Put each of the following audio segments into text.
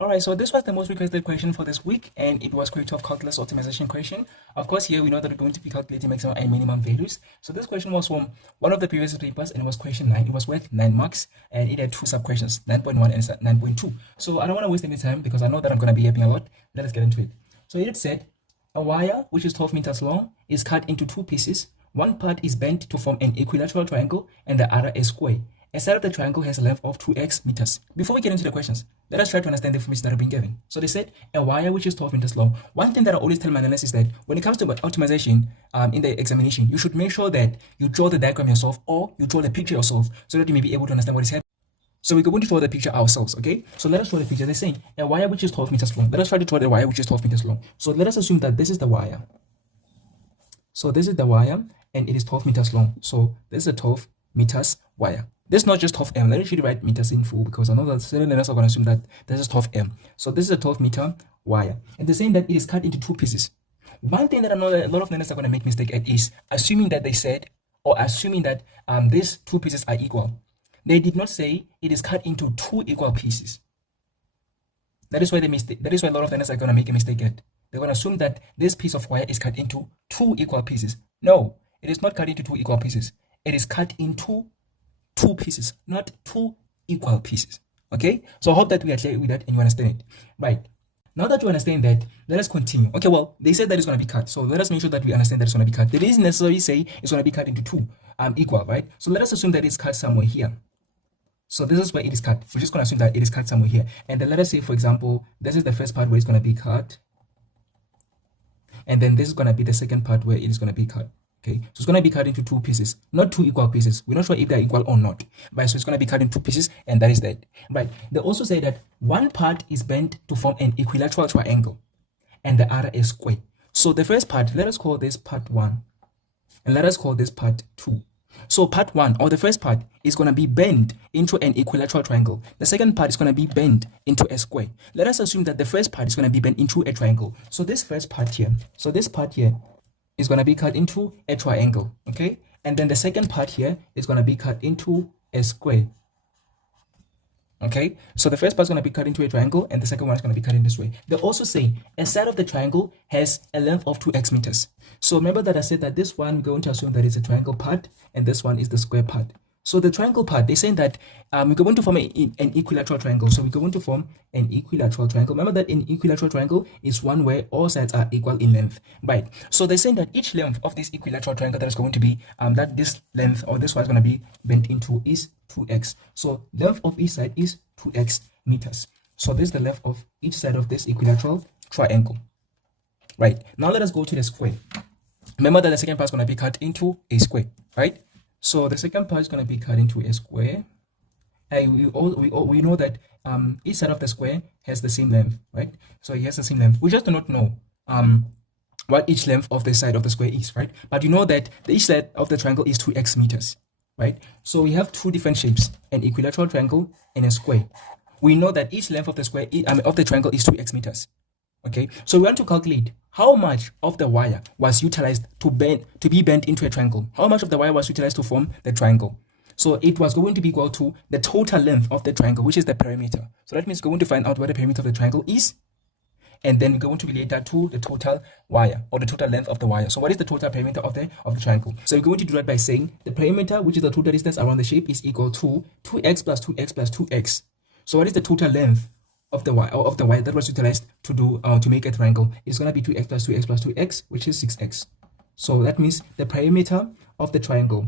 Alright, so this was the most requested question for this week, and it was creative calculus optimization question. Of course, here we know that we're going to be calculating maximum and minimum values. So this question was from one of the previous papers, and it was question 9. It was worth 9 marks, and it had two sub questions, 9.1 and 9.2. So I don't want to waste any time because I know that I'm going to be yapping a lot. Let us get into it. So it said a wire which is 12 meters long is cut into two pieces. One part is bent to form an equilateral triangle, and the other a square. A side of the triangle has a length of 2x meters. Before we get into the questions, let us try to understand the information that I've been given. So they said a wire which is 12 meters long. One thing that I always tell my analysts is that when it comes to optimization in the examination, you should make sure that you draw the diagram yourself or you draw the picture yourself so that you may be able to understand what is happening. So we're going to draw the picture ourselves, okay? So let us draw the picture. They're saying a wire which is 12 meters long. Let us try to draw the wire which is 12 meters long. So let us assume that this is the wire. So this is the wire and it is 12 meters long. So this is a 12 meters wire. This is not just 12 m. Let me show you write meters in full because I know that certain learners are going to assume that this is 12 m. So this is a 12 meter wire. And they're saying that it is cut into two pieces. One thing that I know that a lot of learners are going to make mistake at is assuming that they said, or assuming that these two pieces are equal. They did not say it is cut into two equal pieces. That is why they mistake. That is why a lot of learners are going to make a mistake at. They're going to assume that this piece of wire is cut into two equal pieces. No, it is not cut into two equal pieces. It is cut into two pieces, not two equal pieces. Okay, so I hope that we are clear with that and you understand it. Right, now that you understand that, let us continue. Okay, well, they said that it's going to be cut, so let us make sure that we understand that it's going to be cut. They didn't necessarily say it's going to be cut into two equal, right? So let us assume that it's cut somewhere here. So this is where it is cut. We're just going to assume that it is cut somewhere here, and then let us say, for example, this is the first part where it's going to be cut, and then this is going to be the second part where it is going to be cut. Okay, so it's going to be cut into two pieces, not two equal pieces. We're not sure if they're equal or not, right? So it's going to be cut in two pieces, and that is that, right? They also say that one part is bent to form an equilateral triangle, and the other is square. So the first part, let us call this part 1, and let us call this part 2. So part 1, or the first part, is going to be bent into an equilateral triangle. The second part is going to be bent into a square. Let us assume that the first part is going to be bent into a triangle. So this first part here, so this part here is going to be cut into a triangle, okay? And then the second part here is going to be cut into a square. Okay, so the first part is going to be cut into a triangle and the second one is going to be cut in this way. They also say a side of the triangle has a length of 2x meters. So remember that I said that this one, we're going to assume that it's a triangle part and this one is the square part. So the triangle part, they're saying that we're going to form an equilateral triangle. So we're going to form an equilateral triangle. Remember that an equilateral triangle is one where all sides are equal in length, right? So they're saying that each length of this equilateral triangle that is going to be, that this length or this one is going to be bent into is 2x. So length of each side is 2x meters. So this is the length of each side of this equilateral triangle. Right, now let us go to the square. Remember that the second part is going to be cut into a square, right? So the second part is going to be cut into a square. And we know that each side of the square has the same length, right? So it has the same length. We just do not know what each length of the side of the square is, right? But you know that each side of the triangle is 2x meters, right? So we have two different shapes, an equilateral triangle and a square. We know that each length of the square of the triangle is 2x meters. Okay, so we want to calculate how much of the wire was utilized to be bent into a triangle. How much of the wire was utilized to form the triangle? So it was going to be equal to the total length of the triangle, which is the perimeter. So that means we're going to find out what the perimeter of the triangle is, and then we're going to relate that to the total wire or the total length of the wire. So what is the total perimeter of the triangle? So we're going to do that by saying the perimeter, which is the total distance around the shape, is equal to 2x plus 2x plus 2x. So what is the total length of the wire that was utilized to do to make a triangle? It's going to be 2x plus 2x plus 2x, which is 6x. So that means the perimeter of the triangle,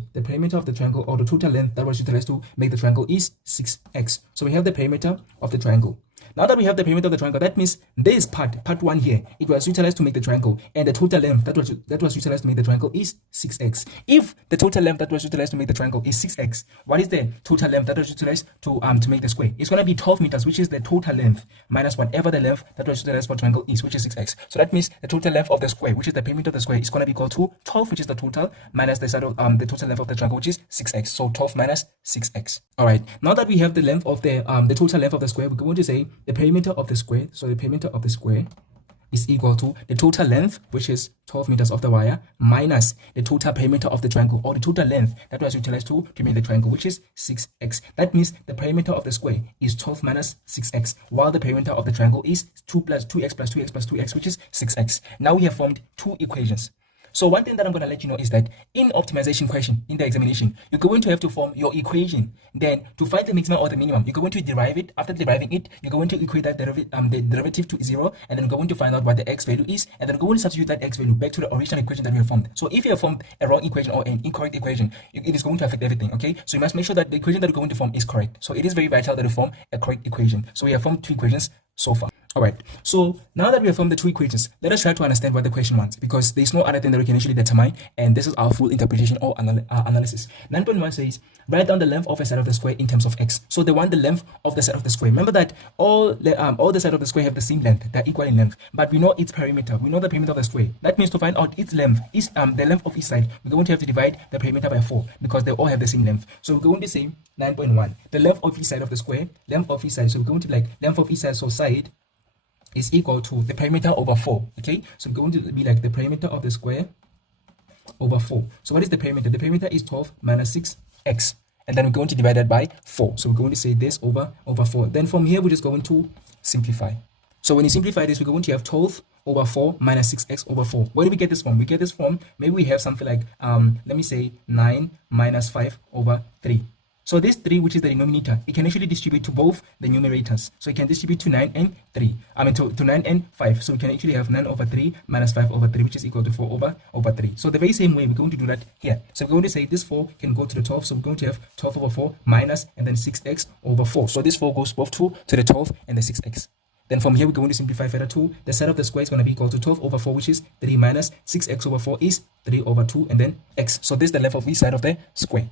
or the total length that was utilized to make the triangle is 6x. So we have the perimeter of the triangle. Now that we have the perimeter of the triangle, that means this part 1 here, it was utilized to make the triangle, and the total length that was utilized to make the triangle is 6x. If the total length that was utilized to make the triangle is 6x, what is the total length that was utilized to make the square? It's going to be 12 meters, which is the total length minus whatever the length that was utilized for triangle is, which is 6x. So that means the total length of the square, which is the perimeter of the square, is going to be equal to 12, which is the total, minus the side of the total length of the triangle, which is 6x. So 12 minus 6x. All right. Now that we have the length of the total length of the square, we're going to say the perimeter of the square. So the perimeter of the square is equal to the total length, which is 12 meters of the wire, minus the total perimeter of the triangle, or the total length that was utilized to make the triangle, which is 6x. That means the perimeter of the square is 12 minus 6x, while the perimeter of the triangle is 2 plus 2x plus 2x plus 2x, which is 6x. Now we have formed two equations. So one thing that I'm going to let you know is that in optimization question in the examination, you're going to have to form your equation. Then to find the maximum or the minimum, you're going to derive it. After deriving it, you're going to equate that the derivative to 0, and then you're going to find out what the x value is, and then going to substitute that x value back to the original equation that we have formed. So if you have formed a wrong equation or an incorrect equation, it is going to affect everything, okay? So you must make sure that the equation that you're going to form is correct. So it is very vital that you form a correct equation. So we have formed two equations so far. All right, so now that we have formed the two equations, let us try to understand what the question wants, because there's no other thing that we can actually determine, and this is our full interpretation or analysis. 9.1 says, write down the length of a side of the square in terms of x. So they want the length of the side of the square. Remember that all the sides of the square have the same length, they're equal in length, but we know its perimeter, we know the perimeter of the square. That means to find out its length, is the length of each side, we're going to have to divide the perimeter by 4, because they all have the same length. So we're going to say 9.1, the length of each side of the square, length of each side, so we're going to be like length of each side, so side is equal to the perimeter over 4, okay? So it's going to be like the perimeter of the square over 4. So what is the perimeter? The perimeter is 12 minus 6x, and then we're going to divide that by 4. So we're going to say this over 4. Then from here, we're just going to simplify. So when you simplify this, we're going to have 12 over 4 minus 6x over 4. Where do we get this from? We get this from, maybe we have something like, let me say 9 minus 5 over 3. So this 3, which is the denominator, it can actually distribute to both the numerators. So it can distribute to 9 and 3. To 9 and 5. So we can actually have 9 over 3 minus 5 over 3, which is equal to 4 over 3. So the very same way, we're going to do that here. So we're going to say this 4 can go to the 12. So we're going to have 12 over 4 minus, and then 6x over 4. So this 4 goes both to the 12 and the 6x. Then from here, we're going to simplify further to the side of the square is going to be equal to 12 over 4, which is 3 minus 6x over 4 is 3 over 2, and then x. So this is the length of each side of the square.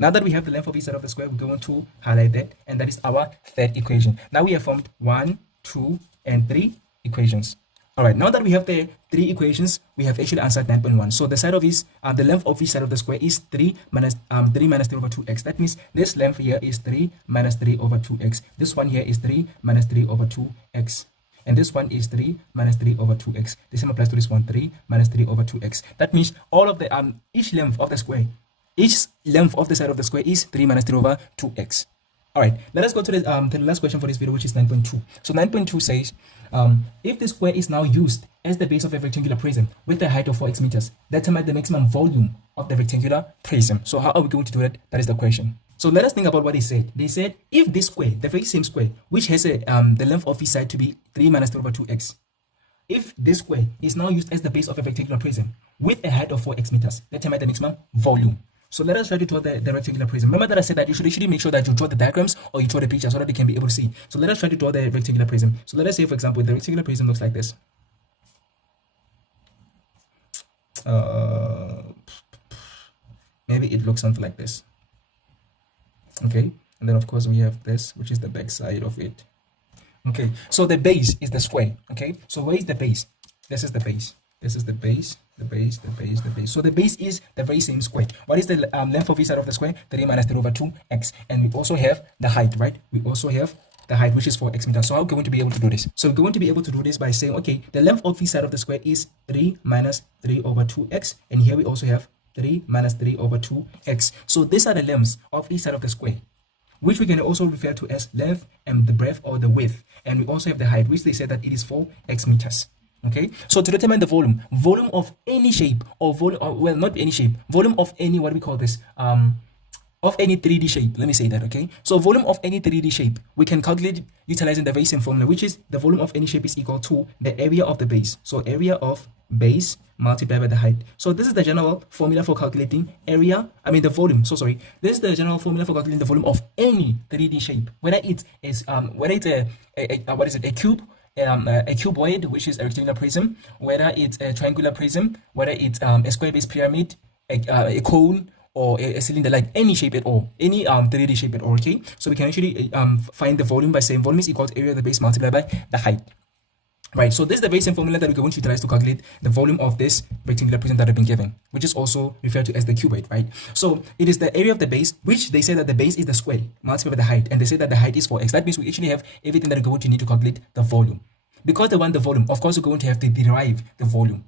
Now that we have the length of each side of the square, we're going to highlight that, and that is our third equation. Now we have formed 1, 2, and 3 equations. All right, now that we have the 3 equations, we have actually answered 9.1. So the side of each, the length of each side of the square is 3 minus 3 over 2x. That means this length here is 3 minus 3 over 2x. This one here is 3 minus 3 over 2x. And this one is 3 minus 3 over 2x. The same applies to this one, 3 minus 3 over 2x. That means all of the each length of the square, each length of the side of the square is 3 minus 3 over 2x. All right, let us go to the last question for this video, which is 9.2. So 9.2 says, if the square is now used as the base of a rectangular prism with a height of 4x meters, determine the maximum volume of the rectangular prism. So how are we going to do that? That is the question. So let us think about what they said. They said, if this square, the very same square, which has the length of each side to be 3 minus 3 over 2x, if this square is now used as the base of a rectangular prism with a height of 4x meters, determine the maximum volume. So let us try to draw the rectangular prism. Remember that I said that you should actually make sure that you draw the diagrams or you draw the picture so that you can be able to see. So let us try to draw the rectangular prism. So let us say, for example, the rectangular prism looks like this. Maybe it looks something like this. Okay, and then of course we have this, which is the back side of it. Okay, so the base is the square. Okay, so where is the base? This is the base. This is the base, the base. So the base is the very same square. What is the length of each side of the square? 3 minus 3 over 2x. And we also have the height, right? We also have the height, which is 4x meters. So how are we going to be able to do this? So we're going to be able to do this by saying, okay, the length of each side of the square is 3 minus 3 over 2x. And here we also have 3 minus 3 over 2x. So these are the lengths of each side of the square, which we can also refer to as length and the breadth or the width. And we also have the height, which they said that it is 4x meters. Okay, so to determine the volume of any shape, or volume, well, not any shape, volume of any, what do we call this, of any 3D shape, let me say that. Okay, so volume of any 3D shape, we can calculate utilizing the very same formula, which is the volume of any shape is equal to the area of the base. So area of base multiplied by the height. So this is the general formula for calculating area, the volume, this is the general formula for calculating the volume of any 3D shape, whether it is a cube, a cuboid, which is a rectangular prism, whether it's a triangular prism, whether it's a square-based pyramid, a cone, or a cylinder, like any shape at all, any 3D shape at all. Okay, so we can actually find the volume by saying volume is equal to area of the base multiplied by the height. Right, so this is the very same formula that we're going to utilize to calculate the volume of this rectangular prism that I've been given, which is also referred to as the cuboid, right? So it is the area of the base, which they say that the base is the square multiplied by the height, and they say that the height is 4x. That means we actually have everything that we're going to need to calculate the volume. Because they want the volume, of course, we're going to have to derive the volume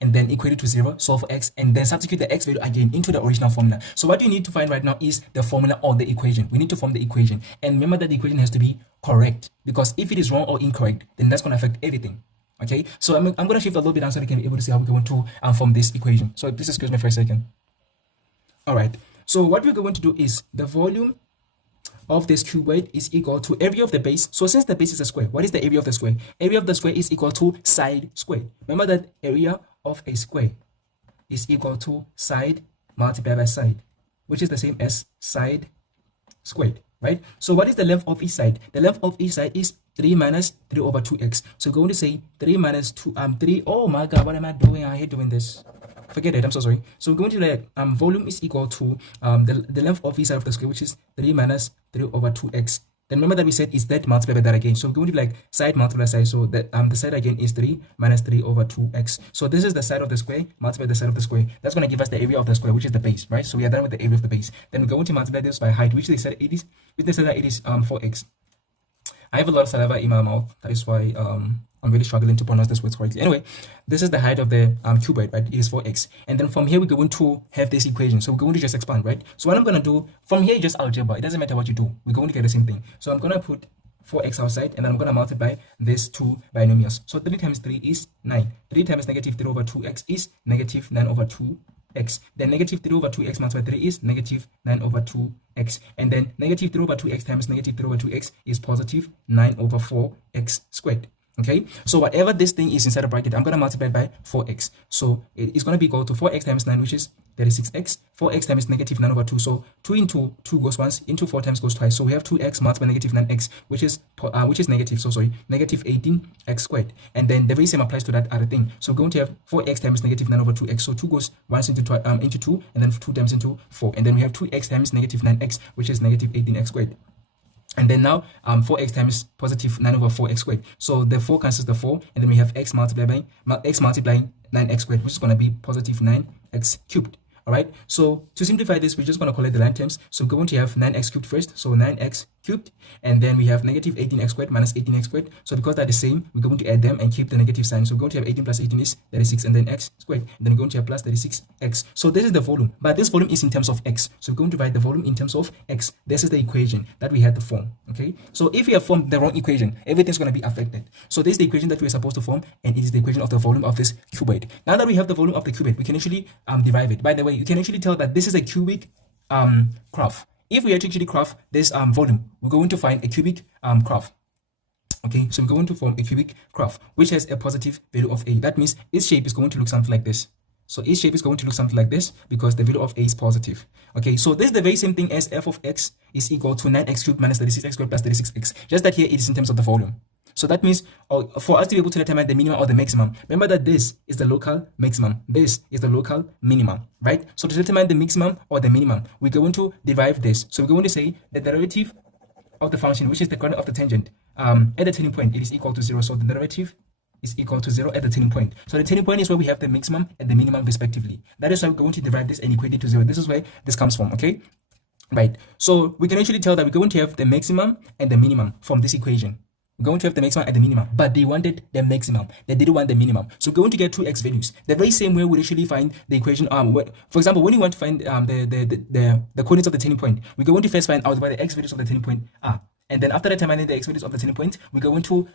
and then equate it to 0, solve for x, and then substitute the x value again into the original formula. So what you need to find right now is the formula or the equation. We need to form the equation. And remember that the equation has to be correct, because if it is wrong or incorrect, then that's going to affect everything. Okay, so I'm going to shift a little bit down so we can be able to see how we're going to form this equation. So please excuse me for a second. All right, so what we're going to do is the volume of this cuboid is equal to area of the base. So since the base is a square, what is the area of the square? Area of the square is equal to side square. Remember that area of a square is equal to side multiplied by side, which is the same as side squared, right? So what is the length of each side? The length of each side is 3 minus 3 over 2x. So we're going to say 3 minus 2, 3. Oh my God, what am I doing? I hate doing this. Forget it, I'm so sorry. So we're going to like volume is equal to the length of each side of the square, which is 3 minus 3 over 2x. Then remember that we said is that multiplied by that again. So we're going to be like side multiplied by side. So that the side again is 3 minus 3 over 2x. So this is the side of the square multiplied by the side of the square. That's going to give us the area of the square, which is the base, right? So we are done with the area of the base. Then we're going to multiply this by height, which they said it is. Which they said that it is 4x. I have a lot of saliva in my mouth. That is why I'm really struggling to pronounce this word correctly. Anyway, this is the height of the cuboid, right? It is 4x. And then from here, we're going to have this equation. So we're going to just expand, right? So what I'm going to do, from here, just algebra. It doesn't matter what you do. We're going to get the same thing. So I'm going to put 4x outside, and then I'm going to multiply this two binomials. So 3 times 3 is 9. 3 times negative 3 over 2x is negative 9 over 2x. Then negative 3 over 2x multiplied by 3 is negative 9 over 2x. And then negative 3 over 2x times negative 3 over 2x is positive 9 over 4x squared. Okay, so whatever this thing is inside the bracket, I'm going to multiply by 4x. So it's going to be equal to 4x times 9, which is 36x. 4x times negative 9 over 2. So 2 into 2 goes once, into 4 times goes twice. So we have 2x multiplied by negative 9x, which is negative, so sorry, negative 18x squared. And then the very same applies to that other thing. So we're going to have 4x times negative 9 over 2x. So 2 goes once into 2, and then 2 times into 4. And then we have 2x times negative 9x, which is negative 18x squared. And then now 4x times positive 9 over 4x squared. So the 4 cancels the 4, and then we have x multiplying 9x squared, which is going to be positive 9x cubed. All right, so to simplify this, we're just going to collect the line terms. So we're going to have 9x cubed first, so 9x cubed, and then we have negative 18x squared minus 18x squared. So because they're the same, we're going to add them and keep the negative sign. So we're going to have 18 plus 18 is 36, and then x squared, and then we're going to have plus 36x. So this is the volume, but this volume is in terms of x. So we're going to write the volume in terms of x. This is the equation that we had to form. Okay, so if we have formed the wrong equation, everything's going to be affected. So this is the equation that we're supposed to form, and it is the equation of the volume of this cuboid. Now that we have the volume of the cuboid, we can actually derive it. By the way, you can actually tell that this is a cubic graph. If we actually graph this volume, we're going to find a cubic graph. Okay, so we're going to form a cubic graph which has a positive value of a. That means its shape is going to look something like this. So its shape is going to look something like this because the value of a is positive. Okay, so this is the very same thing as f of x is equal to 9x cubed minus 36x squared plus 36x. Just that here it is in terms of the volume. So that means for us to be able to determine the minimum or the maximum, remember that this is the local maximum, this is the local minimum, right? So to determine the maximum or the minimum, we're going to derive this. So we're going to say the derivative of the function, which is the coordinate of the tangent, at the turning point, it is equal to 0. So the derivative is equal to 0 at the turning point. So the turning point is where we have the maximum and the minimum respectively. That is why we're going to derive this and equate it to 0. This is where this comes from, okay? Right. So we can actually tell that we're going to have the maximum and the minimum from this equation. We're going to have the maximum and the minimum, but they wanted the maximum. They didn't want the minimum. So we're going to get two x values. The very same way we actually find the equation. For example, when you want to find the coordinates of the turning point, we're going to first find out what the x values of the turning point are, and then after determining the x values of the turning point, we're going to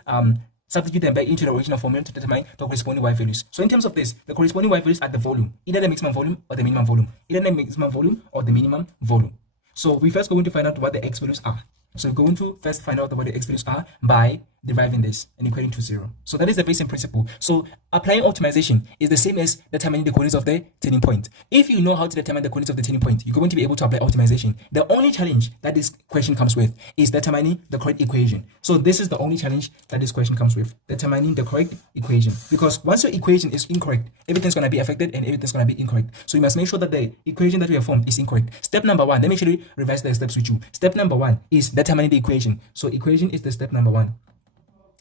substitute them back into the original formula to determine the corresponding y values. So in terms of this, the corresponding y values are the volume, either the maximum volume or the minimum volume, either the maximum volume or the minimum volume. So we first going to find out what the x values are. So we're going to first find out what the x values are by deriving this and equating to 0. So that is the very same principle. So applying optimization is the same as determining the coordinates of the turning point. If you know how to determine the coordinates of the turning point, you're going to be able to apply optimization. The only challenge that this question comes with is determining the correct equation. So this is the only challenge that this question comes with, determining the correct equation. Because once your equation is incorrect, everything's going to be affected and everything's going to be incorrect. So you must make sure that the equation that we have formed is incorrect. Step number 1, let me actually revise the steps with you. Step number 1 is determining the equation. So equation is the step number 1.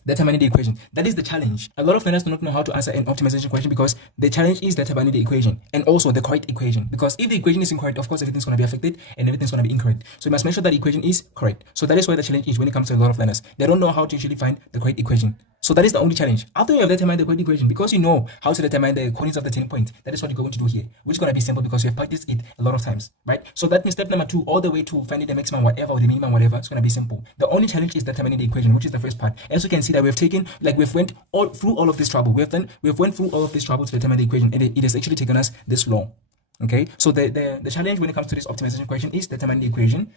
Determining the equation. That is the challenge. A lot of learners do not know how to answer an optimization question because the challenge is determining the equation and also the correct equation. Because if the equation is incorrect, of course everything's going to be affected and everything's going to be incorrect. So you must make sure that the equation is correct. So that is where the challenge is when it comes to a lot of learners. They don't know how to actually find the correct equation. So that is the only challenge. After you have determined the coordinate equation, because you know how to determine the coordinates of the turning point, that is what you're going to do here, which is going to be simple because you have practiced it a lot of times, right? So that means step number 2, all the way to finding the maximum whatever or the minimum whatever, it's going to be simple. The only challenge is determining the equation, which is the first part. As you can see that we've went through all of this trouble. We've went through all of this trouble to determine the equation, and it has actually taken us this long. Okay, so the challenge when it comes to this optimization question is determine the equation.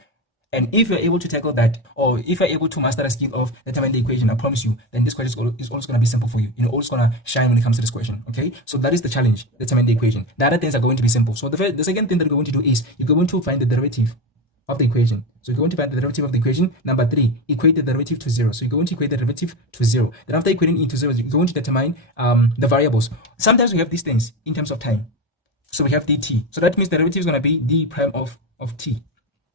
And if you're able to tackle that, or if you're able to master the skill of determining the equation, I promise you, then this question is always going to be simple for you. You're always going to shine when it comes to this question. Okay, so that is the challenge, determine the equation. The other things are going to be simple. So the second thing that we're going to do is you're going to find the derivative of the equation. So you're going to find the derivative of the equation. Number 3, equate the derivative to 0. So you're going to equate the derivative to 0. Then after equating it to 0, you're going to determine the variables. Sometimes we have these things in terms of time. So we have dt. So that means the derivative is going to be d prime of t.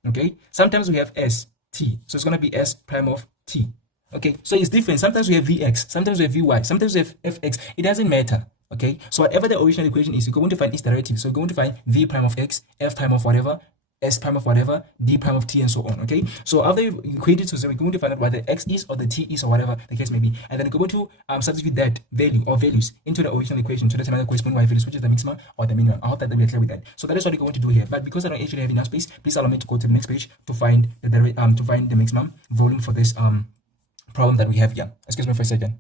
Okay, sometimes we have st, so it's going to be s prime of t. Okay, so it's different. Sometimes we have vx, sometimes we have vy, sometimes we have fx. It doesn't matter. Okay, so whatever the original equation is, you're going to find its derivative. So you're going to find v prime of x, f prime of whatever, s prime of whatever, d prime of t, and so on. Okay, so after you equate it to 0, you're going to find out what the x is or the t is or whatever the case may be, and then you're going to substitute that value or values into the original equation to determine the corresponding y values, which is the maximum or the minimum. I hope that we're clear with that. So that is what you're going to do here. But because I don't actually have enough space, please allow me to go to the next page to find the maximum volume for this problem that we have here. Excuse me for a second.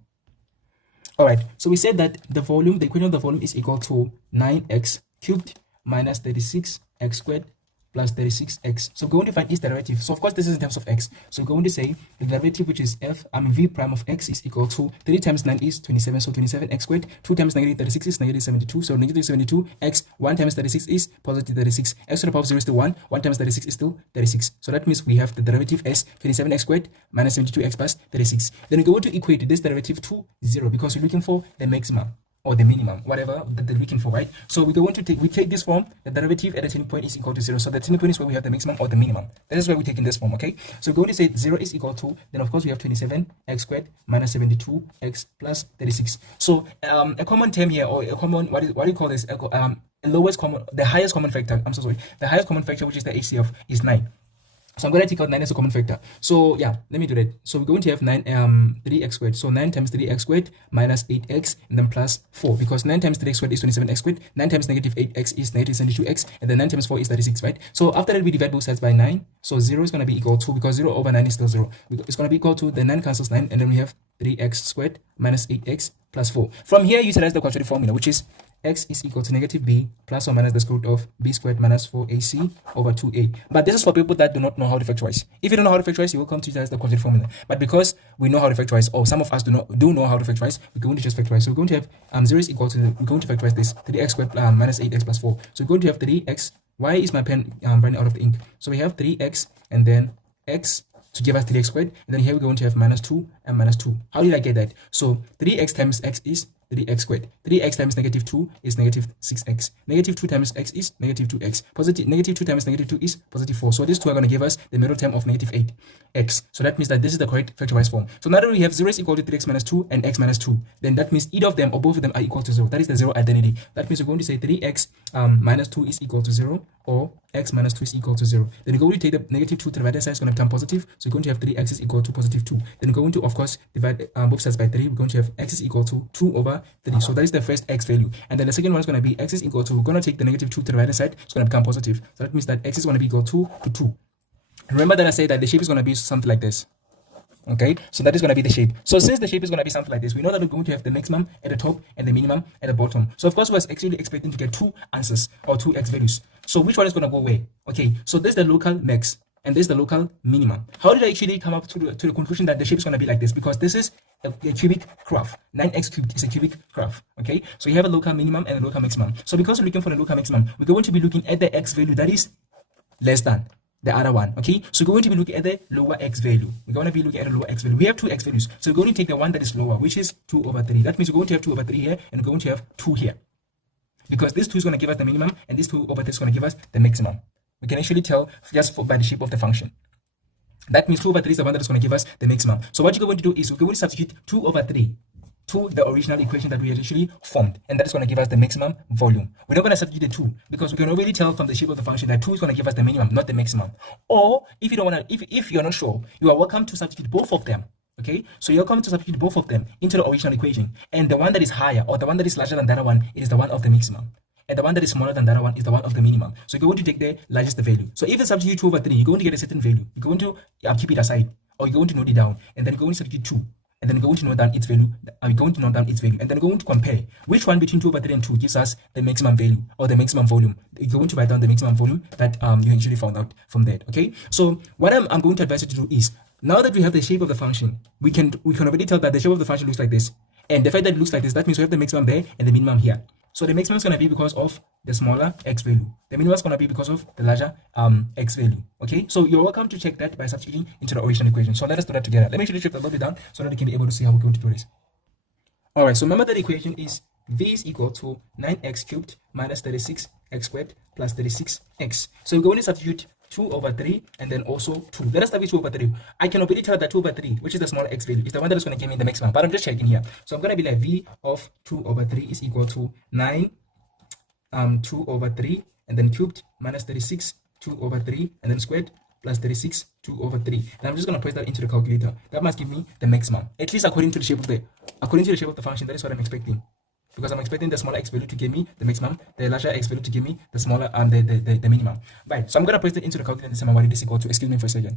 All right, so we said that the equation of the volume is equal to 9x cubed minus 36x squared plus 36x. So we're going to find its derivative. So of course this is in terms of x. So we're going to say the derivative, which is v prime of x, is equal to 3 times 9 is 27, so 27x squared. 2 times negative 36 is negative 72, so negative 72x. 1 times 36 is positive 36. X to the power of 0 is still 1. 1 times 36 is still 36. So that means we have the derivative as 27x squared minus 72x plus 36. Then we go to equate this derivative to 0 because we're looking for the maximum or the minimum, whatever that we're looking for, right? So we take this form, the derivative at the turning point is equal to 0. So the turning point is where we have the maximum or the minimum. That is where we take in this form, okay? So we're going to say 0 is equal to, then of course we have 27x squared minus 72x plus 36. So a common term here, or a common, what do you call this? The highest common factor, I'm so sorry. The highest common factor, which is the HCF, is 9. So I'm going to take out 9 as a common factor. So yeah, let me do that. So we're going to have 3x squared. So 9 times 3x squared minus 8x and then plus 4. Because 9 times 3x squared is 27x squared. 9 times negative 8x is negative 72x. And then 9 times 4 is 36, right? So after that, we divide both sides by 9. So 0 is going to be equal to, because 0 over 9 is still 0. It's going to be equal to, the 9 cancels 9. And then we have 3x squared minus 8x plus 4. From here, utilize the quadratic formula, which is x is equal to negative b plus or minus the square root of b squared minus 4ac over 2a. But this is for people that do not know how to factorize. If you don't know how to factorize, you will come to utilize the quadratic formula. But because we know how to factorize, or some of us do know how to factorize, we're going to just factorize. So we're going to have 0 is equal to, we're going to factorize this 3x squared minus 8x plus 4. So we're going to have 3x. Why is my pen running out of the ink? So we have 3x and then x to give us 3x squared, and then here we're going to have minus 2 and minus 2. How did I get that? So 3x times x is 3x squared. 3x times negative 2 is negative 6x. Negative 2 times x is negative 2x. Positive negative 2 times negative 2 is positive 4. So these two are going to give us the middle term of negative 8x. So that means that this is the correct factorized form. So now that we have 0 is equal to 3x minus 2 and x minus 2, then that means either of them or both of them are equal to 0. That is the 0 identity. That means we're going to say 3x minus 2 is equal to 0, or x minus 2 is equal to 0. Then you're going to take the negative 2 to the right side, it's going to become positive. So you're going to have 3x is equal to positive 2. Then you're going to, of course, divide both sides by 3. We're going to have x is equal to 2 over 3. So that is the first x value. And then the second one is going to be x is equal to, we're going to take the negative 2 to the right side, it's going to become positive. So that means that x is going to be equal to 2. Remember that I said that the shape is going to be something like this. Okay, so that is going to be the shape. So since the shape is going to be something like this, we know that we're going to have the maximum at the top and the minimum at the bottom. So of course, we're actually expecting to get 2 answers or 2 x values. So which one is going to go where? Okay, so this is the local max and this is the local minimum. How did I actually come up to the conclusion that the shape is going to be like this? Because this is a cubic graph. 9x cubed is a cubic graph. Okay, so you have a local minimum and a local maximum. So because we're looking for the local maximum, we're going to be looking at the x value that is less than the other one. Okay, so we're going to be looking at the lower x value. We're going to be looking at the lower x value. We have 2 x values, so we're going to take the one that is lower, which is 2 over 3. That means we're going to have 2 over 3 here, and we're going to have 2 here, because this 2 is going to give us the minimum, and this 2 over 3 is going to give us the maximum. We can actually tell just by the shape of the function. That means 2 over 3 is the one that is going to give us the maximum. So what you're going to do is we're going to substitute 2 over 3 to the original equation that we had actually formed, and that is going to give us the maximum volume. We're not going to substitute the 2 because we can already tell from the shape of the function that 2 is going to give us the minimum, not the maximum. Or if you don't want to, if you're not sure, you are welcome to substitute both of them. Okay, so you're going to substitute both of them into the original equation, and the one that is higher or the one that is larger than the other one is the one of the maximum, and the one that is smaller than the other one is the one of the minimum. So you're going to take the largest value. So if you substitute 2 over 3, you're going to get a certain value. You're going to keep it aside, or you're going to note it down, and then you're going to substitute 2, and then you're going to note down its value. You're going to note down its value, and then you're going to compare which one between 2 over 3 and 2 gives us the maximum value or the maximum volume. You're going to write down the maximum volume that you actually found out from that. Okay, so what I'm going to advise you to do is, now that we have the shape of the function, we can already tell that the shape of the function looks like this. And the fact that it looks like this, that means we have the maximum there and the minimum here. So the maximum is going to be because of the smaller x value. The minimum is going to be because of the larger x value. Okay, so you're welcome to check that by substituting into the original equation. So let us do that together. Let me actually shift a little bit down so that you can be able to see how we're going to do this. All right, so remember that the equation is v is equal to 9x cubed minus 36x squared plus 36x. So we're going to substitute 2 over 3 and then also 2. Let us start with 2 over 3. I can already tell that 2 over 3, which is the small x value, is the one that is going to give me the maximum, but I'm just checking here. So I'm going to be like v of 2 over 3 is equal to 9 2 over 3 and then cubed minus 36 2 over 3 and then squared plus 36 2 over 3. And I'm just going to press that into the calculator. That must give me the maximum, at least according to the shape of the function. That is what I'm expecting, because I'm expecting the smaller x value to give me the maximum, the larger x value to give me the smaller the minimum. Right, so I'm going to press it into the calculator and see what it is equal to. Excuse me for a second.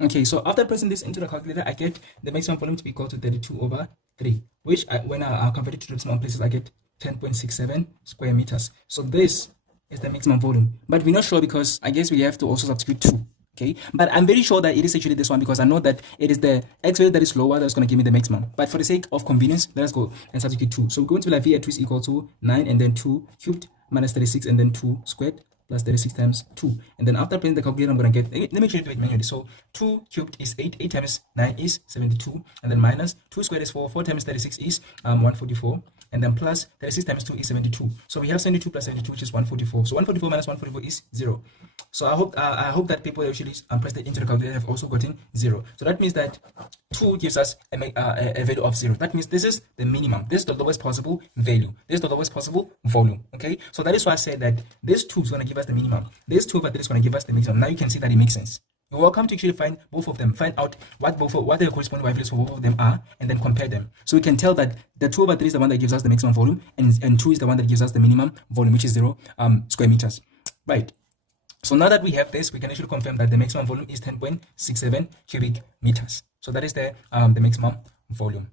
Okay, so after pressing this into the calculator, I get the maximum volume to be equal to 32 over 3, which when I convert it to decimal places, I get 10.67 square meters. So this is the maximum volume, but we're not sure because I guess we have to also substitute 2. Okay, but I'm very sure that it is actually this one, because I know that it is the x value that is lower that's going to give me the maximum. But for the sake of convenience, let us go and substitute 2. So we're going to be like v at 2 is equal to 9 and then 2 cubed minus 36 and then 2 squared plus 36 times 2. And then after putting the calculator, I'm going to get, let me actually do it manually. So 2 cubed is 8, 8 times 9 is 72, and then minus 2 squared is 4, 4 times 36 is 144, and then plus 36 times 2 is 72. So we have 72 plus 72, which is 144. So 144 minus 144 is 0. So I hope that people actually pressed it into the calculator have also gotten 0. So that means that 2 gives us a value of 0. That means this is the minimum. This is the lowest possible value. This is the lowest possible volume. Okay, so that is why I said that this 2 is going to give us the minimum. This 2 over 3 is going to give us the maximum. Now you can see that it makes sense. You're welcome to actually find both of them, find out what the corresponding values for both of them are, and then compare them. So we can tell that the 2 over 3 is the one that gives us the maximum volume, and 2 is the one that gives us the minimum volume, which is 0 square meters. Right. So now that we have this, we can actually confirm that the maximum volume is 10.67 cubic meters. So that is the maximum volume.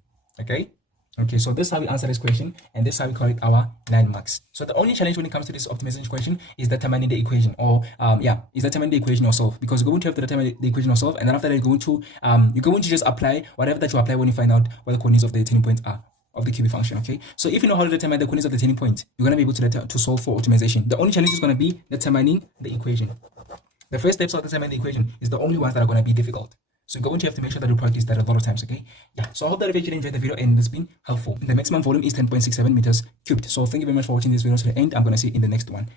Okay, so this is how we answer this question, and this is how we collect our 9 marks. So the only challenge when it comes to this optimization question is determining the equation, or is determining the equation yourself, because you're going to have to determine the equation yourself, and then after that you're going to just apply whatever that you apply when you find out what the coordinates of the turning points are of the cubic function. Okay, so if you know how to determine the coordinates of the turning point, you're going to be able to solve for optimization. The only challenge is going to be determining the equation. The first steps of determining the equation is the only ones that are going to be difficult. So you're going to have to make sure that you practice that a lot of times, okay? Yeah, so I hope that you've actually enjoyed the video and it's been helpful. The maximum volume is 10.67 meters cubed. So thank you very much for watching this video to the end. I'm going to see you in the next one.